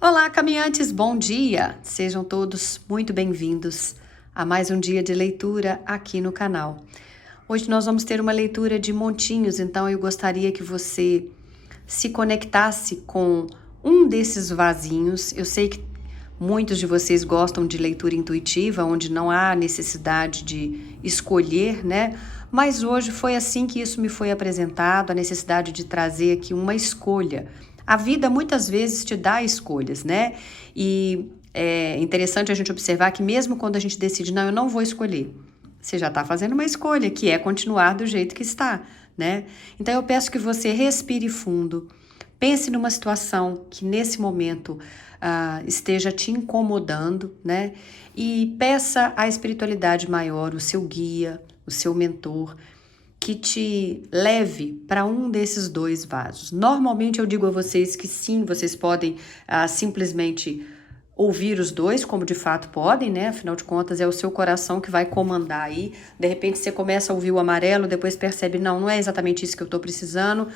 Olá, caminhantes, bom dia! Sejam todos muito bem-vindos a mais um dia de leitura aqui no canal. Hoje nós vamos ter uma leitura de montinhos, então eu gostaria que você se conectasse com um desses vasinhos. Eu sei que muitos de vocês gostam de leitura intuitiva, onde não há necessidade de escolher, né? Mas hoje foi assim que isso me foi apresentado, a necessidade de trazer aqui uma escolha. A vida muitas vezes te dá escolhas, né? E é interessante a gente observar que mesmo quando a gente decide, não, eu não vou escolher, você já está fazendo uma escolha, que é continuar do jeito que está, né? Então eu peço que você respire fundo, pense numa situação que nesse momento esteja te incomodando, né? E peça à espiritualidade maior, o seu guia, o seu mentor, que te leve para um desses dois vasos. Normalmente eu digo a vocês que sim, vocês podem simplesmente ouvir os dois, como de fato podem, né? Afinal de contas, é o seu coração que vai comandar aí. De repente você começa a ouvir o amarelo, depois percebe, não é exatamente isso que eu estou precisando,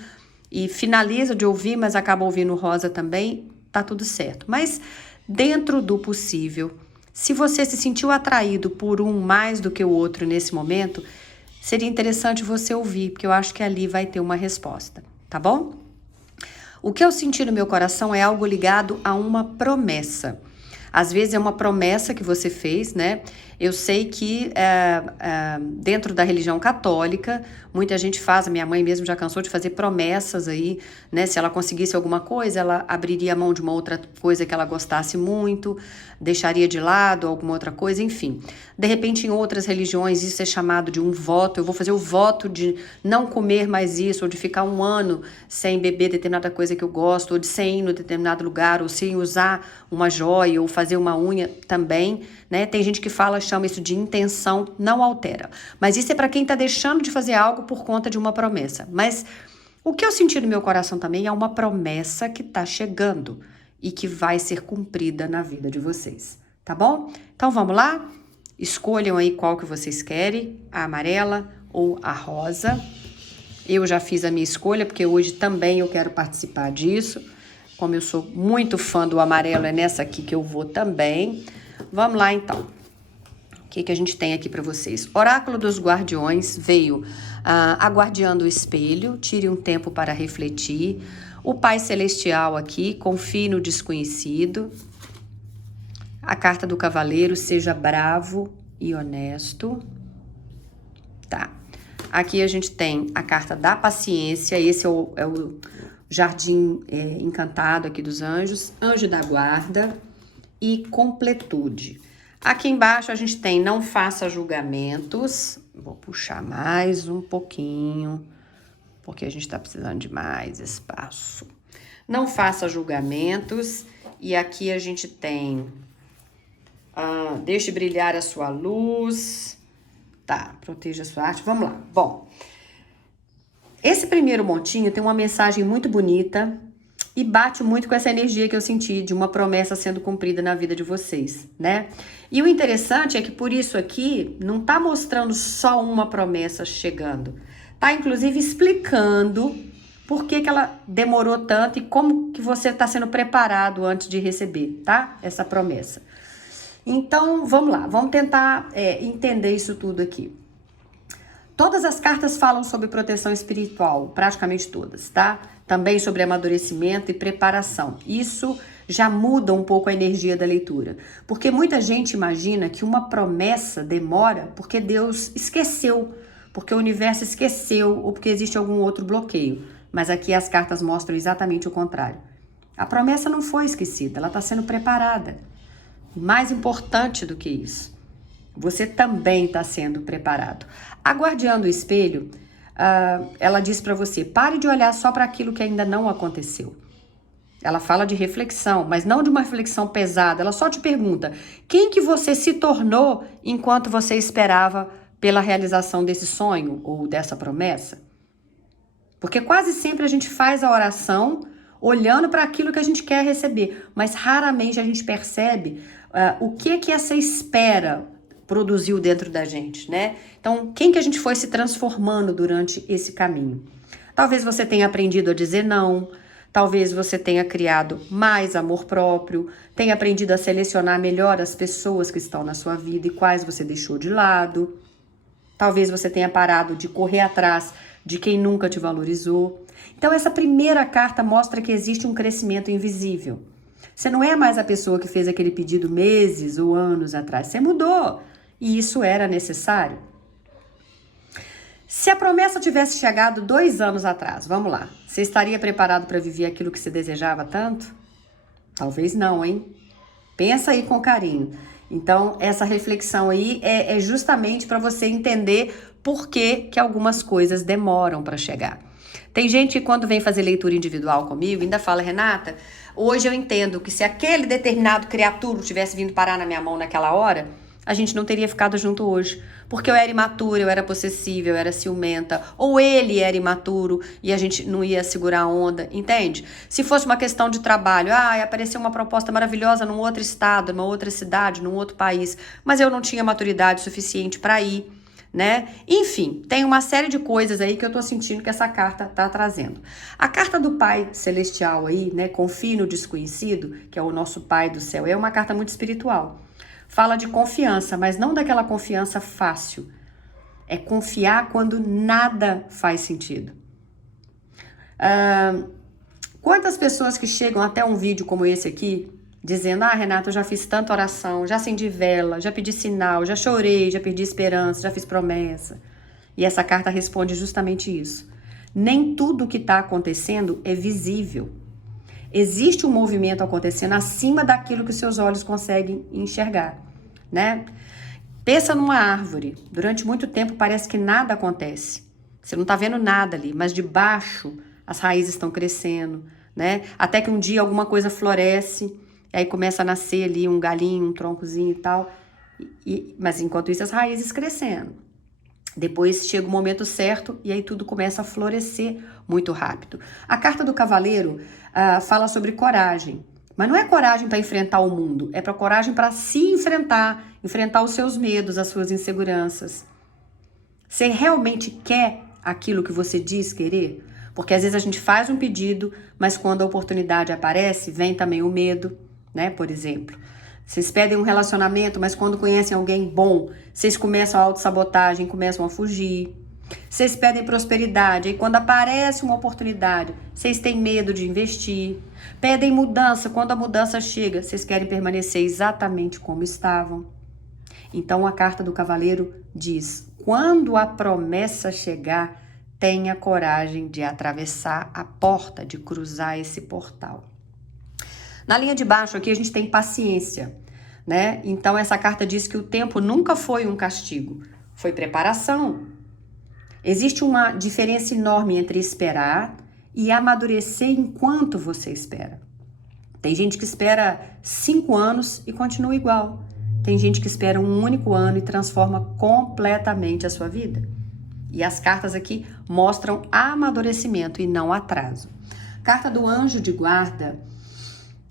e finaliza de ouvir, mas acaba ouvindo o rosa também, tá tudo certo. Mas dentro do possível, se você se sentiu atraído por um mais do que o outro nesse momento, seria interessante você ouvir, porque eu acho que ali vai ter uma resposta, tá bom? O que eu senti no meu coração é algo ligado a uma promessa. Às vezes é uma promessa que você fez, né? Eu sei que dentro da religião católica, muita gente faz, a minha mãe mesmo já cansou de fazer promessas aí, né? Se ela conseguisse alguma coisa, ela abriria a mão de uma outra coisa que ela gostasse muito, deixaria de lado alguma outra coisa, enfim. De repente, em outras religiões, isso é chamado de um voto. Eu vou fazer o voto de não comer mais isso, ou de ficar um ano sem beber determinada coisa que eu gosto, ou de sem ir no determinado lugar, ou sem usar uma joia, ou fazer uma unha também, né? Tem gente que chama isso de intenção, não altera. Mas isso é para quem está deixando de fazer algo por conta de uma promessa. Mas o que eu senti no meu coração também é uma promessa que está chegando e que vai ser cumprida na vida de vocês, tá bom? Então vamos lá? Escolham aí qual que vocês querem, a amarela ou a rosa. Eu já fiz a minha escolha, porque hoje também eu quero participar disso. Como eu sou muito fã do amarelo, é nessa aqui que eu vou também. Vamos lá, então. O que a gente tem aqui para vocês? Oráculo dos Guardiões veio aguardando o espelho, tire um tempo para refletir. O Pai Celestial aqui, confie no desconhecido. A carta do Cavaleiro, seja bravo e honesto. Tá. Aqui a gente tem a carta da paciência, esse é o jardim encantado aqui dos anjos, anjo da guarda e completude. Aqui embaixo a gente tem não faça julgamentos, vou puxar mais um pouquinho, porque a gente tá precisando de mais espaço. Não faça julgamentos, e aqui a gente tem deixe brilhar a sua luz. Tá, proteja a sua arte. Vamos lá. Bom, esse primeiro montinho tem uma mensagem muito bonita e bate muito com essa energia que eu senti de uma promessa sendo cumprida na vida de vocês, né? E o interessante é que por isso aqui não tá mostrando só uma promessa chegando. Tá, inclusive, explicando por que ela demorou tanto e como que você está sendo preparado antes de receber, tá? Essa promessa. Então, vamos lá, vamos tentar entender isso tudo aqui. Todas as cartas falam sobre proteção espiritual, praticamente todas, tá? Também sobre amadurecimento e preparação. Isso já muda um pouco a energia da leitura. Porque muita gente imagina que uma promessa demora porque Deus esqueceu, porque o universo esqueceu ou porque existe algum outro bloqueio. Mas aqui as cartas mostram exatamente o contrário. A promessa não foi esquecida, ela está sendo preparada. Mais importante do que isso, você também está sendo preparado. A guardiã do espelho, ela diz para você, pare de olhar só para aquilo que ainda não aconteceu. Ela fala de reflexão, mas não de uma reflexão pesada. Ela só te pergunta, quem que você se tornou enquanto você esperava pela realização desse sonho ou dessa promessa? Porque quase sempre a gente faz a oração olhando para aquilo que a gente quer receber, mas raramente a gente percebe o que essa espera produziu dentro da gente, né? Então, quem que a gente foi se transformando durante esse caminho? Talvez você tenha aprendido a dizer não, Talvez você tenha criado mais amor próprio, tenha aprendido a selecionar melhor as pessoas que estão na sua vida e quais você deixou de lado. Talvez você tenha parado de correr atrás de quem nunca te valorizou. Então, essa primeira carta mostra que existe um crescimento invisível. Você não é mais a pessoa que fez aquele pedido meses ou anos atrás. Você mudou. E isso era necessário. Se a promessa tivesse chegado 2 anos atrás, vamos lá. Você estaria preparado para viver aquilo que você desejava tanto? Talvez não, hein? Pensa aí com carinho. Então, essa reflexão aí é justamente para você entender por que algumas coisas demoram para chegar. Tem gente que quando vem fazer leitura individual comigo ainda fala, Renata, hoje eu entendo que se aquele determinado criatura tivesse vindo parar na minha mão naquela hora, a gente não teria ficado junto hoje. Porque eu era imatura, eu era possessiva, eu era ciumenta. Ou ele era imaturo e a gente não ia segurar a onda, entende? Se fosse uma questão de trabalho, apareceu uma proposta maravilhosa num outro estado, numa outra cidade, num outro país, mas eu não tinha maturidade suficiente para ir, né? Enfim, tem uma série de coisas aí que eu tô sentindo que essa carta tá trazendo. A carta do Pai Celestial aí, né? Confie no desconhecido, que é o nosso Pai do céu, é uma carta muito espiritual. Fala de confiança, mas não daquela confiança fácil. É confiar quando nada faz sentido. Quantas pessoas que chegam até um vídeo como esse aqui, dizendo, Renata, eu já fiz tanta oração, já acendi vela, já pedi sinal, já chorei, já perdi esperança, já fiz promessa. E essa carta responde justamente isso. Nem tudo que está acontecendo é visível. Existe um movimento acontecendo acima daquilo que seus olhos conseguem enxergar, né? Pensa numa árvore. Durante muito tempo parece que nada acontece. Você não está vendo nada ali, mas de baixo as raízes estão crescendo, né? Até que um dia alguma coisa floresce, e aí começa a nascer ali um galinho, um troncozinho e tal. Mas enquanto isso as raízes crescendo. Depois chega o momento certo e aí tudo começa a florescer muito rápido. A carta do cavaleiro fala sobre coragem. Mas não é coragem para enfrentar o mundo, é para coragem para se enfrentar os seus medos, as suas inseguranças. Você realmente quer aquilo que você diz querer? Porque às vezes a gente faz um pedido, mas quando a oportunidade aparece, vem também o medo, né? Por exemplo. Vocês pedem um relacionamento, mas quando conhecem alguém bom, vocês começam a autossabotagem, começam a fugir. Vocês pedem prosperidade, e quando aparece uma oportunidade, vocês têm medo de investir. Pedem mudança, quando a mudança chega, vocês querem permanecer exatamente como estavam. Então a carta do cavaleiro diz, quando a promessa chegar, tenha coragem de atravessar a porta, de cruzar esse portal. Na linha de baixo aqui a gente tem paciência, né? Então essa carta diz que o tempo nunca foi um castigo, foi preparação. Existe uma diferença enorme entre esperar e amadurecer enquanto você espera. Tem gente que espera 5 anos e continua igual. Tem gente que espera um único ano e transforma completamente a sua vida. E as cartas aqui mostram amadurecimento e não atraso. Carta do anjo de guarda,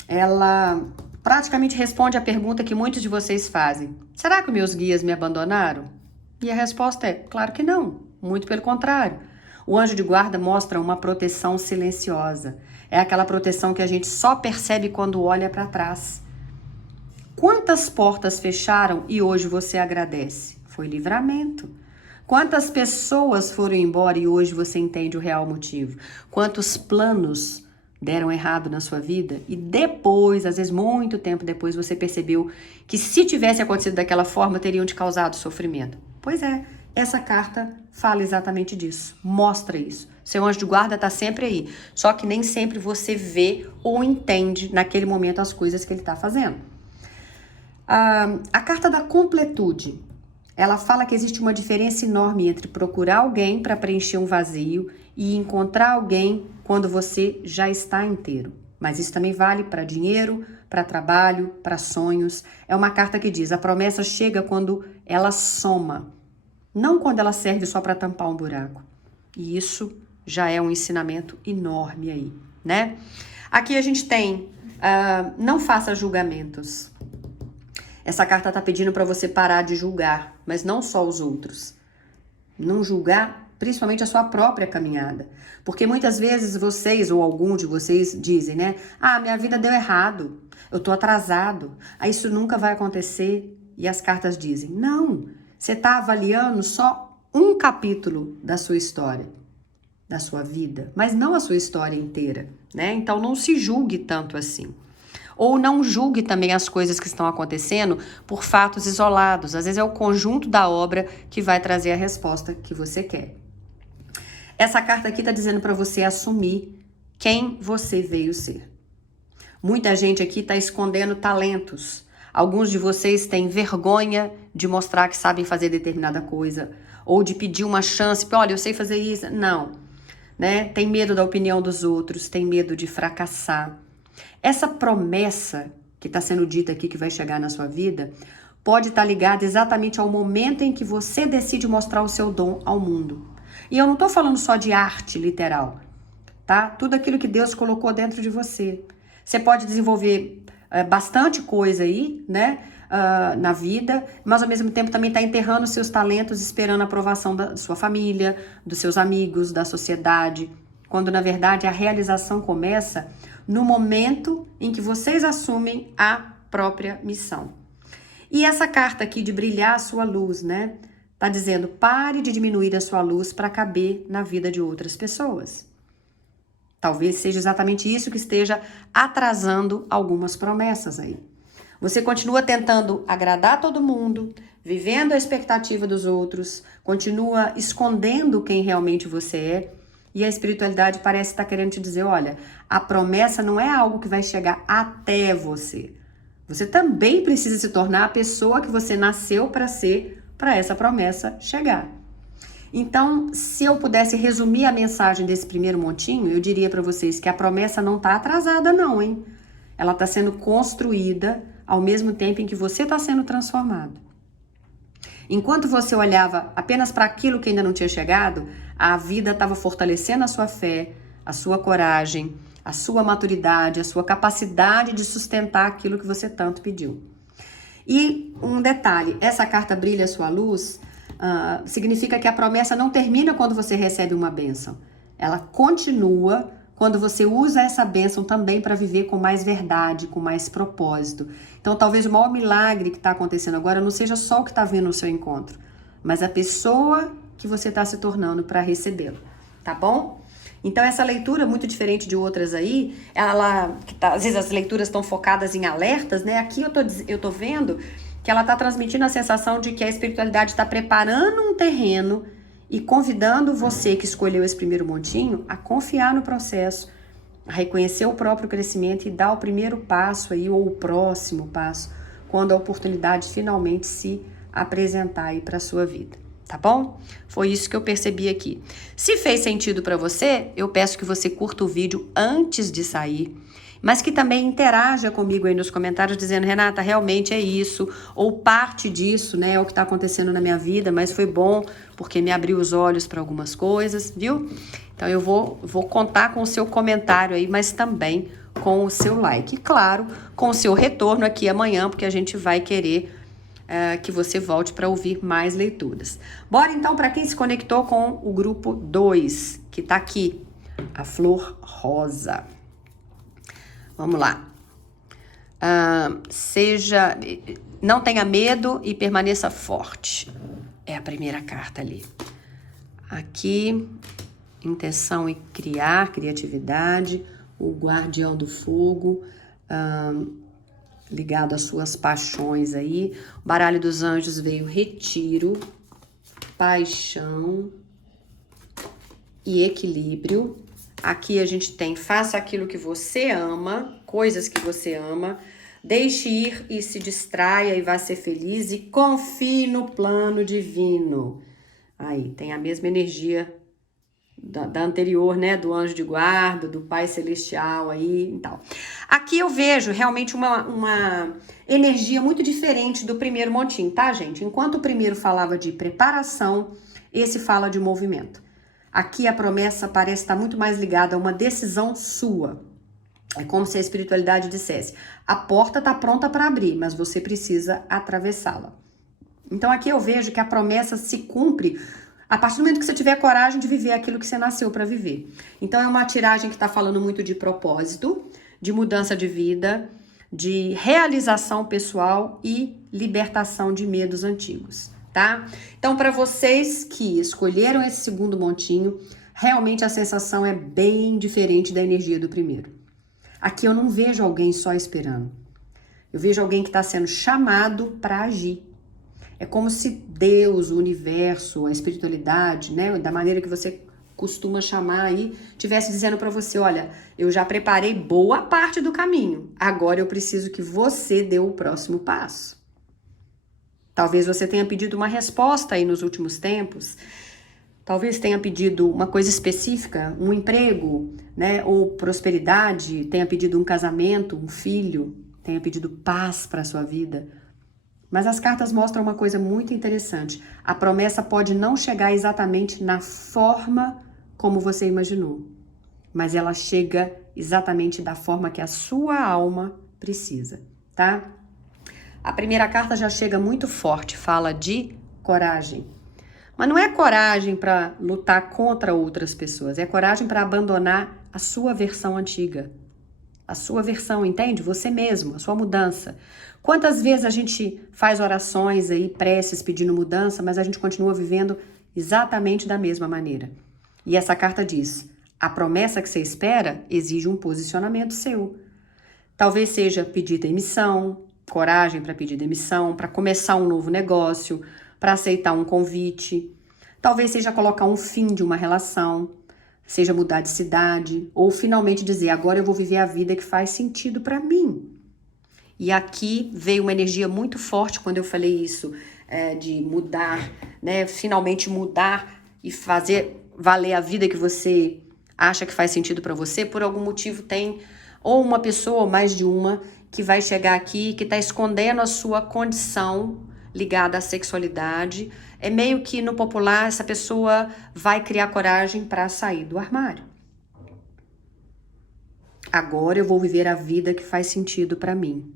ela praticamente responde a pergunta que muitos de vocês fazem. Será que meus guias me abandonaram? E a resposta é, claro que não, muito pelo contrário. O anjo de guarda mostra uma proteção silenciosa. É aquela proteção que a gente só percebe quando olha para trás. Quantas portas fecharam e hoje você agradece? Foi livramento. Quantas pessoas foram embora e hoje você entende o real motivo? Quantos planos deram errado na sua vida e depois, às vezes muito tempo depois, você percebeu que se tivesse acontecido daquela forma, teriam te causado sofrimento. Pois é, essa carta fala exatamente disso, mostra isso. Seu anjo de guarda está sempre aí, só que nem sempre você vê ou entende naquele momento as coisas que ele está fazendo. A carta da completude, ela fala que existe uma diferença enorme entre procurar alguém para preencher um vazio e encontrar alguém quando você já está inteiro. Mas isso também vale para dinheiro, para trabalho, para sonhos. É uma carta que diz, a promessa chega quando ela soma, não quando ela serve só para tampar um buraco. E isso já é um ensinamento enorme aí, né? Aqui a gente tem, não faça julgamentos. Essa carta está pedindo para você parar de julgar, mas não só os outros. Não julgar principalmente a sua própria caminhada. Porque muitas vezes vocês, ou algum de vocês, dizem, né? Ah, minha vida deu errado, eu tô atrasado, isso nunca vai acontecer. E as cartas dizem, não, você tá avaliando só um capítulo da sua história, da sua vida, mas não a sua história inteira, né? Então não se julgue tanto assim. Ou não julgue também as coisas que estão acontecendo por fatos isolados. Às vezes é o conjunto da obra que vai trazer a resposta que você quer. Essa carta aqui está dizendo para você assumir quem você veio ser. Muita gente aqui está escondendo talentos. Alguns de vocês têm vergonha de mostrar que sabem fazer determinada coisa. Ou de pedir uma chance. Olha, eu sei fazer isso. Não. Né? Tem medo da opinião dos outros. Tem medo de fracassar. Essa promessa que está sendo dita aqui que vai chegar na sua vida pode estar ligada exatamente ao momento em que você decide mostrar o seu dom ao mundo. E eu não estou falando só de arte literal, tá? Tudo aquilo que Deus colocou dentro de você. Você pode desenvolver bastante coisa aí, né? Na vida, mas ao mesmo tempo também está enterrando seus talentos, esperando a aprovação da sua família, dos seus amigos, da sociedade, quando na verdade a realização começa no momento em que vocês assumem a própria missão. E essa carta aqui de brilhar a sua luz, né? Tá dizendo, pare de diminuir a sua luz para caber na vida de outras pessoas. Talvez seja exatamente isso que esteja atrasando algumas promessas aí. Você continua tentando agradar todo mundo, vivendo a expectativa dos outros, continua escondendo quem realmente você é, e a espiritualidade parece estar querendo te dizer, olha, a promessa não é algo que vai chegar até você. Você também precisa se tornar a pessoa que você nasceu para ser, para essa promessa chegar. Então, se eu pudesse resumir a mensagem desse primeiro montinho, eu diria para vocês que a promessa não está atrasada não, hein? Ela está sendo construída ao mesmo tempo em que você está sendo transformado. Enquanto você olhava apenas para aquilo que ainda não tinha chegado, a vida estava fortalecendo a sua fé, a sua coragem, a sua maturidade, a sua capacidade de sustentar aquilo que você tanto pediu. E um detalhe, essa carta brilha a sua luz, significa que a promessa não termina quando você recebe uma bênção. Ela continua quando você usa essa bênção também para viver com mais verdade, com mais propósito. Então, talvez o maior milagre que está acontecendo agora não seja só o que está vindo no seu encontro, mas a pessoa que você está se tornando para recebê-lo, tá bom? Então, essa leitura, muito diferente de outras aí, às vezes as leituras estão focadas em alertas, né? Aqui eu tô vendo que ela está transmitindo a sensação de que a espiritualidade está preparando um terreno e convidando você que escolheu esse primeiro montinho a confiar no processo, a reconhecer o próprio crescimento e dar o primeiro passo aí, ou o próximo passo, quando a oportunidade finalmente se apresentar aí para a sua vida, tá bom? Foi isso que eu percebi aqui. Se fez sentido para você, eu peço que você curta o vídeo antes de sair, mas que também interaja comigo aí nos comentários dizendo, Renata, realmente é isso, ou parte disso, né, é o que está acontecendo na minha vida, mas foi bom porque me abriu os olhos para algumas coisas, viu? Então eu vou contar com o seu comentário aí, mas também com o seu like. E claro, com o seu retorno aqui amanhã, porque a gente vai querer que você volte para ouvir mais leituras. Bora então para quem se conectou com o grupo 2, que está aqui, a Flor Rosa. Vamos lá. Não tenha medo e permaneça forte. É a primeira carta ali. Aqui, intenção e criar, criatividade, o guardião do fogo, ligado às suas paixões aí. O baralho dos anjos veio retiro, paixão e equilíbrio. Aqui a gente tem, faça aquilo que você ama, coisas que você ama, deixe ir e se distraia e vá ser feliz e confie no plano divino. Aí, tem a mesma energia da anterior, né, do anjo de guarda, do Pai Celestial aí e tal. Aqui eu vejo realmente uma energia muito diferente do primeiro montinho, tá, gente? Enquanto o primeiro falava de preparação, esse fala de movimento. Aqui a promessa parece estar muito mais ligada a uma decisão sua. É como se a espiritualidade dissesse, a porta está pronta para abrir, mas você precisa atravessá-la. Então aqui eu vejo que a promessa se cumpre A partir do momento que você tiver coragem de viver aquilo que você nasceu para viver. Então é uma tiragem que está falando muito de propósito, de mudança de vida, de realização pessoal e libertação de medos antigos, tá? Então, para vocês que escolheram esse segundo montinho, realmente a sensação é bem diferente da energia do primeiro. Aqui eu não vejo alguém só esperando. Eu vejo alguém que está sendo chamado para agir. É como se Deus, o universo, a espiritualidade, né, da maneira que você costuma chamar aí, tivesse dizendo para você, olha, eu já preparei boa parte do caminho, agora eu preciso que você dê o próximo passo. Talvez você tenha pedido uma resposta aí nos últimos tempos, talvez tenha pedido uma coisa específica, um emprego, né, ou prosperidade, tenha pedido um casamento, um filho, tenha pedido paz para a sua vida. Mas as cartas mostram uma coisa muito interessante. A promessa pode não chegar exatamente na forma como você imaginou, mas ela chega exatamente da forma que a sua alma precisa, tá? A primeira carta já chega muito forte, fala de coragem. Mas não é coragem para lutar contra outras pessoas, é coragem para abandonar a sua versão antiga. A sua versão, entende? Você mesmo, a sua mudança. Quantas vezes a gente faz orações aí, preces pedindo mudança, mas a gente continua vivendo exatamente da mesma maneira. E essa carta diz, a promessa que você espera exige um posicionamento seu. Talvez seja pedir demissão, coragem para pedir demissão, para começar um novo negócio, para aceitar um convite. Talvez seja colocar um fim de uma relação, seja mudar de cidade, ou finalmente dizer, agora eu vou viver a vida que faz sentido para mim. E aqui veio uma energia muito forte quando eu falei isso, de mudar, né? Finalmente mudar e fazer valer a vida que você acha que faz sentido para você. Por algum motivo tem ou uma pessoa ou mais de uma que vai chegar aqui que está escondendo a sua condição ligada à sexualidade. É meio que no popular essa pessoa vai criar coragem para sair do armário. Agora eu vou viver a vida que faz sentido para mim.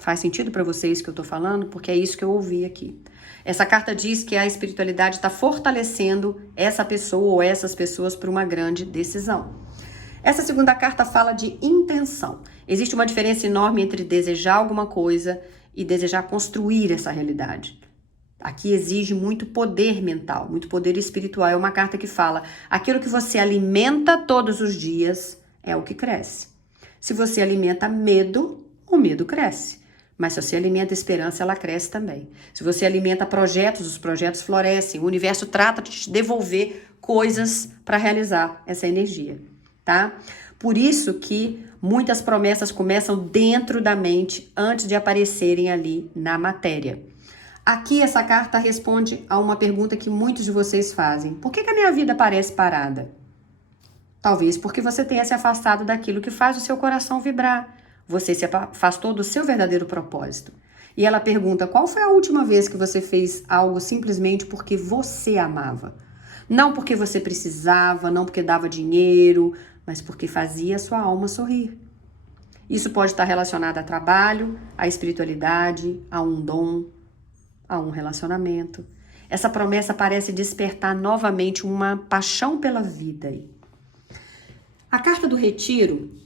Faz sentido para vocês que eu tô falando? Porque é isso que eu ouvi aqui. Essa carta diz que a espiritualidade está fortalecendo essa pessoa ou essas pessoas para uma grande decisão. Essa segunda carta fala de intenção. Existe uma diferença enorme entre desejar alguma coisa e desejar construir essa realidade. Aqui exige muito poder mental, muito poder espiritual. É uma carta que fala, aquilo que você alimenta todos os dias é o que cresce. Se você alimenta medo, o medo cresce. Mas se você alimenta esperança, ela cresce também. Se você alimenta projetos, os projetos florescem. O universo trata de te devolver coisas para realizar essa energia, tá? Por isso que muitas promessas começam dentro da mente antes de aparecerem ali na matéria. Aqui essa carta responde a uma pergunta que muitos de vocês fazem. Por que a minha vida parece parada? Talvez porque você tenha se afastado daquilo que faz o seu coração vibrar. Você se afastou do seu verdadeiro propósito. E ela pergunta, qual foi a última vez que você fez algo simplesmente porque você amava? Não porque você precisava, não porque dava dinheiro, mas porque fazia a sua alma sorrir. Isso pode estar relacionado a trabalho, a espiritualidade, a um dom, a um relacionamento. Essa promessa parece despertar novamente uma paixão pela vida. A carta do retiro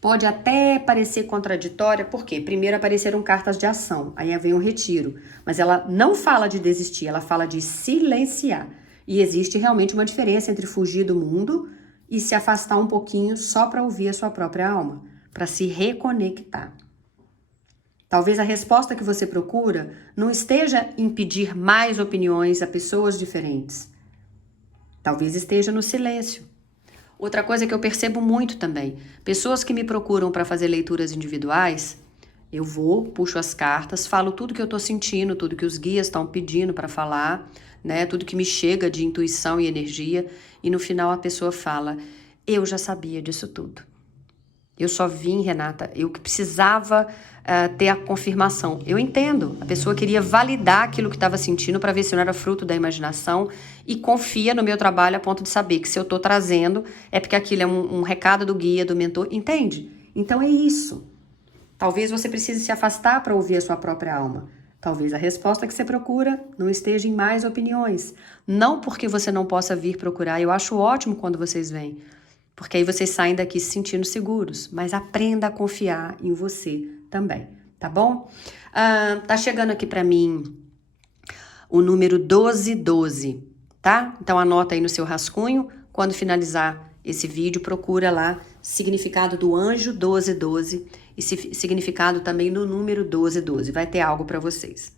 pode até parecer contraditória, porque primeiro apareceram cartas de ação, aí vem o retiro, mas ela não fala de desistir, ela fala de silenciar. E existe realmente uma diferença entre fugir do mundo e se afastar um pouquinho só para ouvir a sua própria alma, para se reconectar. Talvez a resposta que você procura não esteja em pedir mais opiniões a pessoas diferentes. Talvez esteja no silêncio. Outra coisa que eu percebo muito também, pessoas que me procuram para fazer leituras individuais, eu vou, puxo as cartas, falo tudo que eu estou sentindo, tudo que os guias estão pedindo para falar, né, tudo que me chega de intuição e energia, e no final a pessoa fala, eu já sabia disso tudo. Eu só vim, Renata, eu que precisava ter a confirmação. Eu entendo, a pessoa queria validar aquilo que estava sentindo para ver se não era fruto da imaginação e confia no meu trabalho a ponto de saber que se eu estou trazendo é porque aquilo é um recado do guia, do mentor, entende? Então é isso. Talvez você precise se afastar para ouvir a sua própria alma. Talvez a resposta que você procura não esteja em mais opiniões. Não porque você não possa vir procurar. Eu acho ótimo quando vocês vêm, porque aí vocês saem daqui se sentindo seguros. Mas aprenda a confiar em você também, tá bom? Tá chegando aqui para mim o número 1212, tá? Então anota aí no seu rascunho. Quando finalizar esse vídeo, procura lá significado do anjo 1212 e significado também do número 1212. Vai ter algo para vocês.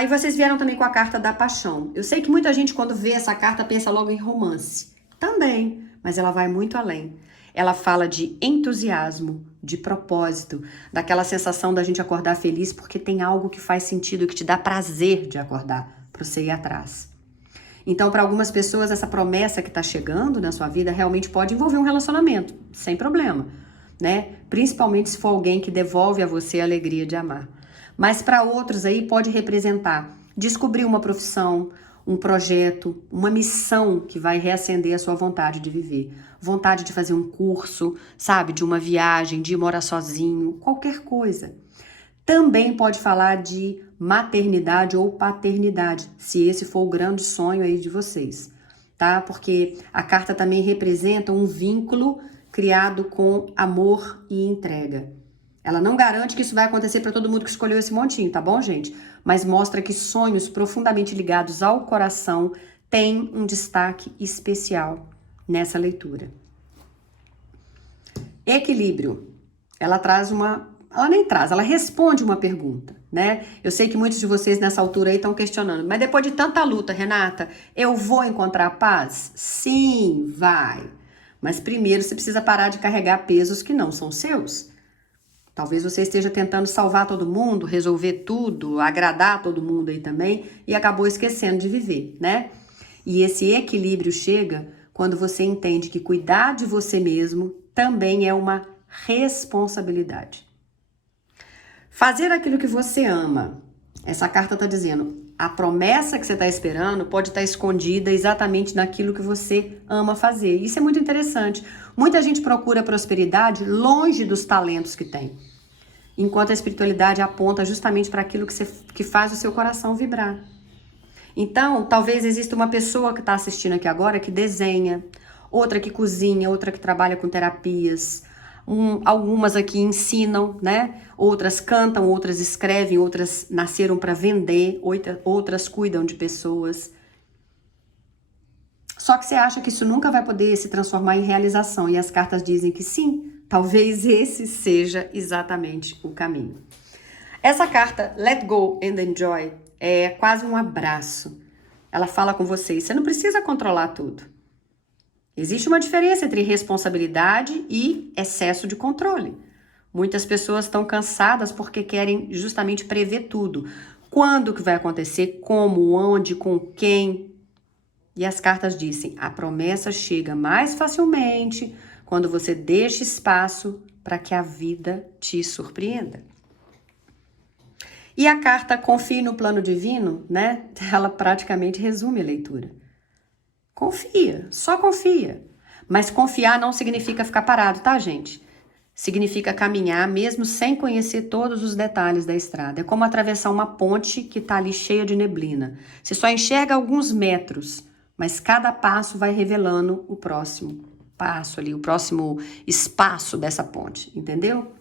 E vocês vieram também com a carta da paixão. Eu sei que muita gente, quando vê essa carta, pensa logo em romance. Também, mas ela vai muito além. Ela fala de entusiasmo, de propósito, daquela sensação da gente acordar feliz porque tem algo que faz sentido, que te dá prazer de acordar, para você ir atrás. Então, para algumas pessoas, essa promessa que está chegando na sua vida realmente pode envolver um relacionamento, sem problema, né? Principalmente se for alguém que devolve a você a alegria de amar. Mas para outros aí pode representar descobrir uma profissão, um projeto, uma missão que vai reacender a sua vontade de viver. Vontade de fazer um curso, sabe? De uma viagem, de ir morar sozinho, qualquer coisa. Também pode falar de maternidade ou paternidade, se esse for o grande sonho aí de vocês, tá? Porque a carta também representa um vínculo criado com amor e entrega. Ela não garante que isso vai acontecer para todo mundo que escolheu esse montinho, tá bom, gente? Mas mostra que sonhos profundamente ligados ao coração têm um destaque especial nessa leitura. Equilíbrio. Ela traz ela responde uma pergunta, né? Eu sei que muitos de vocês nessa altura aí estão questionando, mas depois de tanta luta, Renata, eu vou encontrar paz? Sim, vai. Mas primeiro você precisa parar de carregar pesos que não são seus. Talvez você esteja tentando salvar todo mundo, resolver tudo, agradar todo mundo aí também e acabou esquecendo de viver, né? E esse equilíbrio chega quando você entende que cuidar de você mesmo também é uma responsabilidade. Fazer aquilo que você ama. Essa carta está dizendo, a promessa que você está esperando pode estar escondida exatamente naquilo que você ama fazer. Isso é muito interessante. Muita gente procura prosperidade longe dos talentos que tem, enquanto a espiritualidade aponta justamente para aquilo que faz o seu coração vibrar. Então, talvez exista uma pessoa que está assistindo aqui agora que desenha, outra que cozinha, outra que trabalha com terapias, algumas aqui ensinam, né? Outras cantam, outras escrevem, outras nasceram para vender, outras cuidam de pessoas. Só que você acha que isso nunca vai poder se transformar em realização, e as cartas dizem que sim, talvez esse seja exatamente o caminho. Essa carta, Let Go and Enjoy, é quase um abraço. Ela fala com vocês, você não precisa controlar tudo. Existe uma diferença entre responsabilidade e excesso de controle. Muitas pessoas estão cansadas porque querem justamente prever tudo. Quando que vai acontecer, como, onde, com quem. E as cartas dizem, a promessa chega mais facilmente quando você deixa espaço para que a vida te surpreenda. E a carta Confie no Plano Divino, né? Ela praticamente resume a leitura. Confia, só confia. Mas confiar não significa ficar parado, tá, gente? Significa caminhar mesmo sem conhecer todos os detalhes da estrada. É como atravessar uma ponte que tá ali cheia de neblina. Você só enxerga alguns metros, mas cada passo vai revelando o próximo passo ali, o próximo espaço dessa ponte, entendeu?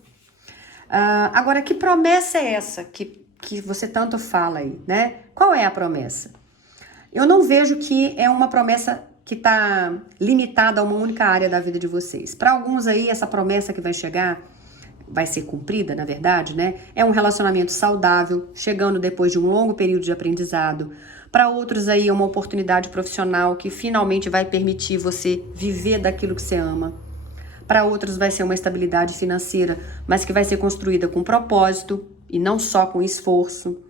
Agora, que promessa é essa que você tanto fala aí, né? Qual é a promessa? Eu não vejo que é uma promessa que está limitada a uma única área da vida de vocês. Para alguns aí, essa promessa que vai chegar, vai ser cumprida, na verdade, né? É um relacionamento saudável, chegando depois de um longo período de aprendizado. Para outros aí, é uma oportunidade profissional que finalmente vai permitir você viver daquilo que você ama. Para outros vai ser uma estabilidade financeira, mas que vai ser construída com propósito e não só com esforço.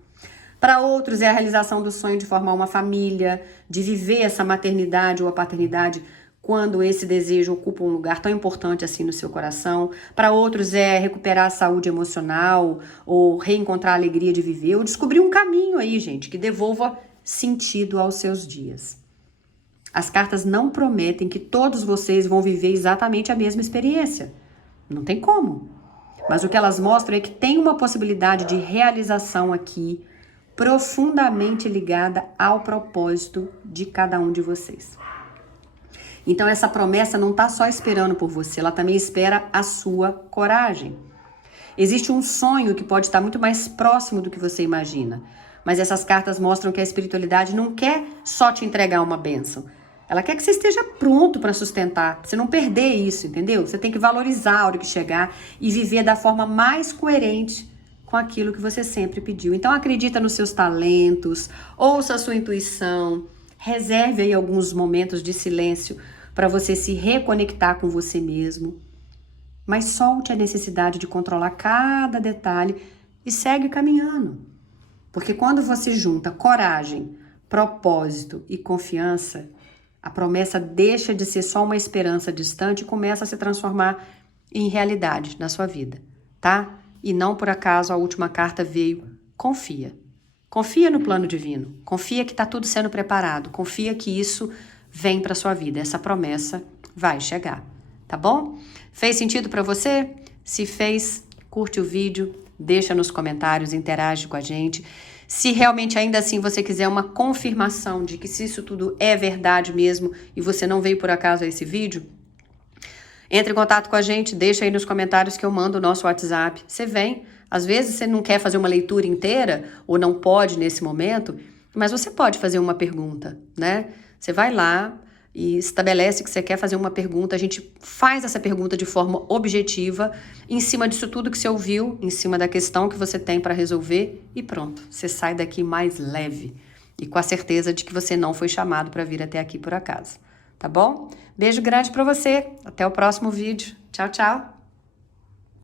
Para outros é a realização do sonho de formar uma família, de viver essa maternidade ou a paternidade quando esse desejo ocupa um lugar tão importante assim no seu coração. Para outros é recuperar a saúde emocional ou reencontrar a alegria de viver ou descobrir um caminho aí, gente, que devolva sentido aos seus dias. As cartas não prometem que todos vocês vão viver exatamente a mesma experiência. Não tem como. Mas o que elas mostram é que tem uma possibilidade de realização aqui profundamente ligada ao propósito de cada um de vocês. Então essa promessa não está só esperando por você, ela também espera a sua coragem. Existe um sonho que pode estar muito mais próximo do que você imagina, mas essas cartas mostram que a espiritualidade não quer só te entregar uma bênção. Ela quer que você esteja pronto para sustentar, pra você não perder isso, entendeu? Você tem que valorizar a hora que chegar e viver da forma mais coerente com aquilo que você sempre pediu. Então acredita nos seus talentos, ouça a sua intuição, reserve aí alguns momentos de silêncio para você se reconectar com você mesmo. Mas solte a necessidade de controlar cada detalhe e segue caminhando. Porque quando você junta coragem, propósito e confiança, a promessa deixa de ser só uma esperança distante e começa a se transformar em realidade na sua vida, tá? E não por acaso a última carta veio confia. Confia no plano divino, confia que está tudo sendo preparado, confia que isso vem para sua vida, essa promessa vai chegar, tá bom? Fez sentido para você? Se fez, curte o vídeo, deixa nos comentários, interage com a gente. Se realmente ainda assim você quiser uma confirmação de que se isso tudo é verdade mesmo e você não veio por acaso a esse vídeo, entre em contato com a gente, deixa aí nos comentários que eu mando o nosso WhatsApp. Você vem, às vezes você não quer fazer uma leitura inteira ou não pode nesse momento, mas você pode fazer uma pergunta, né? Você vai lá e estabelece que você quer fazer uma pergunta, a gente faz essa pergunta de forma objetiva, em cima disso tudo que você ouviu, em cima da questão que você tem para resolver e pronto, você sai daqui mais leve e com a certeza de que você não foi chamado para vir até aqui por acaso, tá bom? Beijo grande para você, até o próximo vídeo, tchau, tchau!